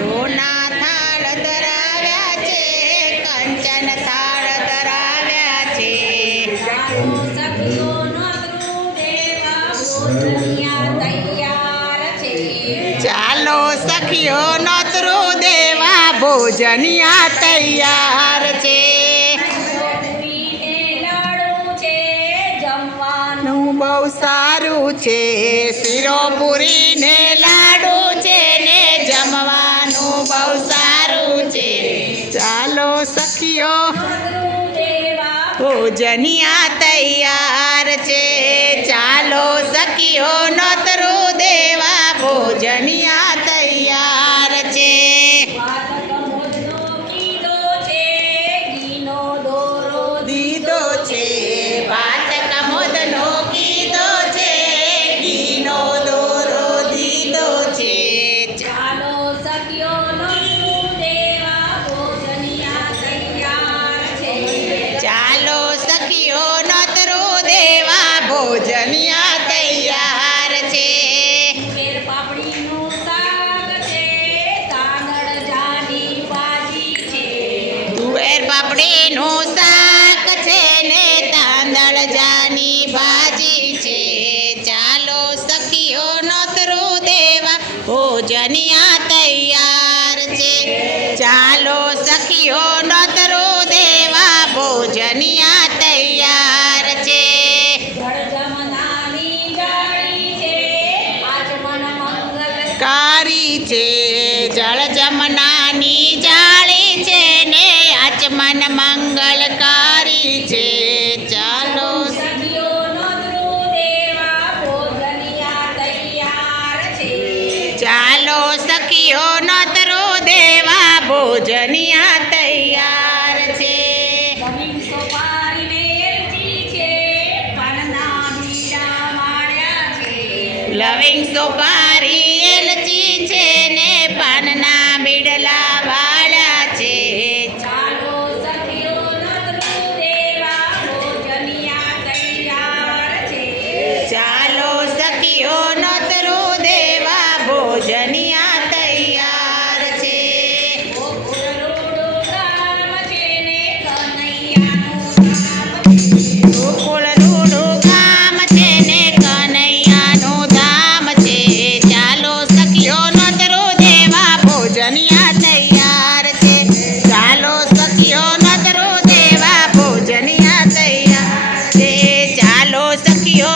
સોના થાળ ધરાવ્યા છે, કંચન થાળ ધરાવ્યા છે. ચાલો સખીઓ નોતરું દેવા ભોજનિયા તૈયાર છે. બહુ સારું છે, શીરો પૂરી ને લાડુ છે ને જમવાનું બહુ સારું છે. ચાલો સખીઓ ભોજનિયા તૈયાર છે. ચાલો સખીઓ નોતરું દેવા ભોજનિયા તૈયાર છે. દીધો છે ભાત કમોદનો કીધો છે, ઘીનો દોરો દીધો છે. ચાલો સખીઓ નોતરું દેવા ભોજનિયા તૈયાર છે. ચાલો સખીઓ નોતરું દેવા ભોજનિયા તૈયાર છે. કેર પાપડીનું શાક છે, તાંદળ જાની ભાજી છે. તુવેર પાપડીનું શાક છે ને તાંદળ જાની ભાજી છે. ચાલો સખીઓ નોતરું દેવા ભોજનિયા તૈયાર છે. ચાલો સખીઓ નોતરું દેવા ભોજનિયા તૈયાર છે. જળ જમનાની જાળી છે, આચમન મંગલ કારી છે, જળ જમનાની જાળી છે ને આચમન મંગલકારી છે. ચાલો સખીઓ નોતરું દેવા ભોજનિયા તૈયાર છે. ચાલો સખીઓ નોતરું દેવા ભોજનિયા તૈયાર છે. લવિંગ સોપારી ને એલચી છે, પાનના બીડા માળ્યા છે. લવિંગ સોપારી એલચી છે ને પાનના બીડલા વાળા છે. ચાલો સખીઓ નોતરું દેવા ભોજનિયા તૈયાર છે. ચાલો સખીઓ નોતરું દેવા ભોજનિયા તૈયાર છે. ગોકુળ રૂડું ગામ છે ને કનૈયાનું ધામ છે. ગોકુળ રૂડું ગામ છે ને કનૈયાનું ધામ છે. ચાલો સખીઓ નોતરું દેવા ભોજનિયા તૈયાર છે. ચાલો સખીઓ નોતરું દેવા ભોજનિયા તૈયાર છે. ચાલો સખીઓ